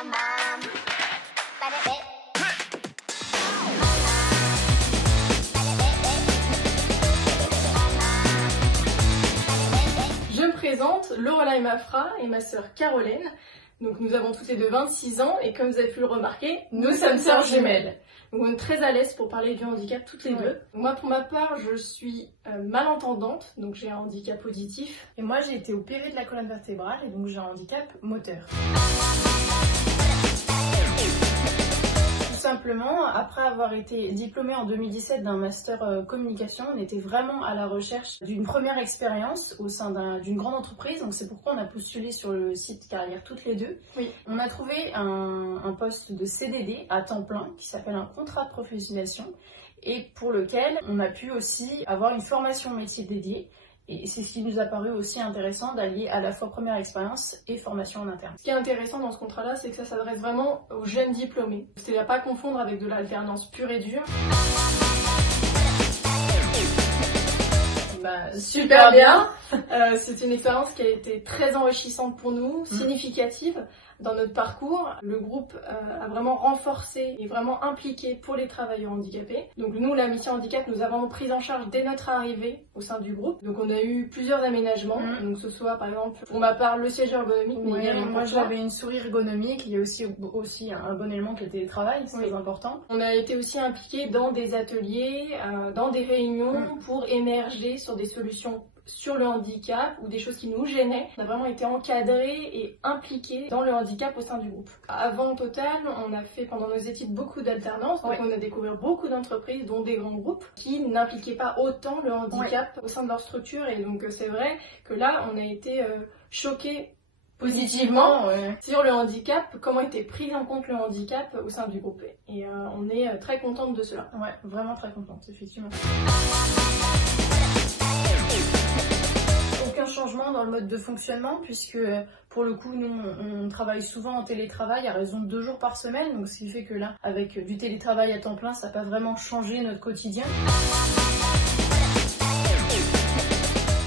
Je me présente, Lorelai Mafra et ma sœur Caroline. Donc nous avons toutes les deux 26 ans et comme vous avez pu le remarquer, nous sommes sœurs jumelles. Donc on est très à l'aise pour parler du handicap toutes les deux. Moi pour ma part, je suis malentendante, donc j'ai un handicap auditif. Et moi j'ai été opérée de la colonne vertébrale et donc j'ai un handicap moteur. Tout simplement, après avoir été diplômée en 2017 d'un master communication, on était vraiment à la recherche d'une première expérience au sein d'une grande entreprise. Donc c'est pourquoi on a postulé sur le site Carrière toutes les deux. Oui. On a trouvé un poste de CDD à temps plein qui s'appelle un contrat de professionnalisation et pour lequel on a pu aussi avoir une formation métier dédiée. Et c'est ce qui nous a paru aussi intéressant d'allier à la fois première expérience et formation en interne. Ce qui est intéressant dans ce contrat-là, c'est que ça s'adresse vraiment aux jeunes diplômés. C'est à pas confondre avec de l'alternance pure et dure. Super bien. C'est une expérience qui a été très enrichissante pour nous, significative dans notre parcours. Le groupe a vraiment renforcé et vraiment impliqué pour les travailleurs handicapés. Donc nous, la mission handicap, nous avons pris en charge dès notre arrivée au sein du groupe. Donc on a eu plusieurs aménagements. Donc ce soit par exemple, pour ma part, le siège ergonomique. Moi j'avais une souris ergonomique. Il y a aussi un bon élément qui est le télétravail, c'est très important. On a été aussi impliqué dans des ateliers, dans des réunions pour émerger sur des solutions sur le handicap ou des choses qui nous gênaient. On a vraiment été encadrés et impliqués dans le handicap au sein du groupe. Avant Total, on a fait pendant nos études beaucoup d'alternance, donc on a découvert beaucoup d'entreprises, dont des grands groupes, qui n'impliquaient pas autant le handicap au sein de leur structure. Et donc c'est vrai que là, on a été choqués positivement sur le handicap, comment était pris en compte le handicap au sein du groupe. Et on est très contente de cela. Ouais, vraiment très contente, effectivement. Aucun changement dans le mode de fonctionnement puisque pour le coup nous on travaille souvent en télétravail à raison de 2 jours par semaine, donc ce qui fait que là avec du télétravail à temps plein ça n'a pas vraiment changé notre quotidien.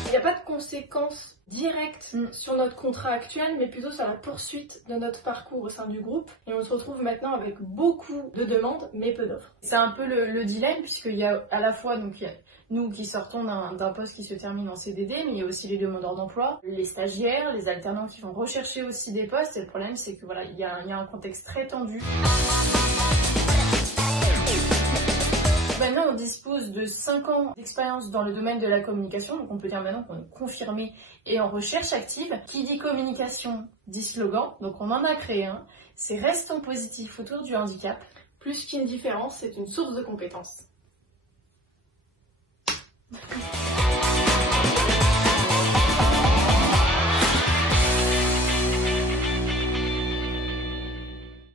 Il n'y a pas de conséquences directes sur notre contrat actuel, mais plutôt sur la poursuite de notre parcours au sein du groupe. Et on se retrouve maintenant avec beaucoup de demandes, mais peu d'offres. C'est un peu le dilemme, puisqu'il y a à la fois donc, il y a nous qui sortons d'un poste qui se termine en CDD, mais il y a aussi les demandeurs d'emploi, les stagiaires, les alternants qui vont rechercher aussi des postes. Et le problème, c'est que voilà, il y a un contexte très tendu. Maintenant, on dispose de 5 ans d'expérience dans le domaine de la communication, donc on peut dire maintenant qu'on est confirmé et en recherche active. Qui dit communication dit slogan, donc on en a créé un, c'est Restons positifs autour du handicap. Plus qu'une différence, c'est une source de compétences.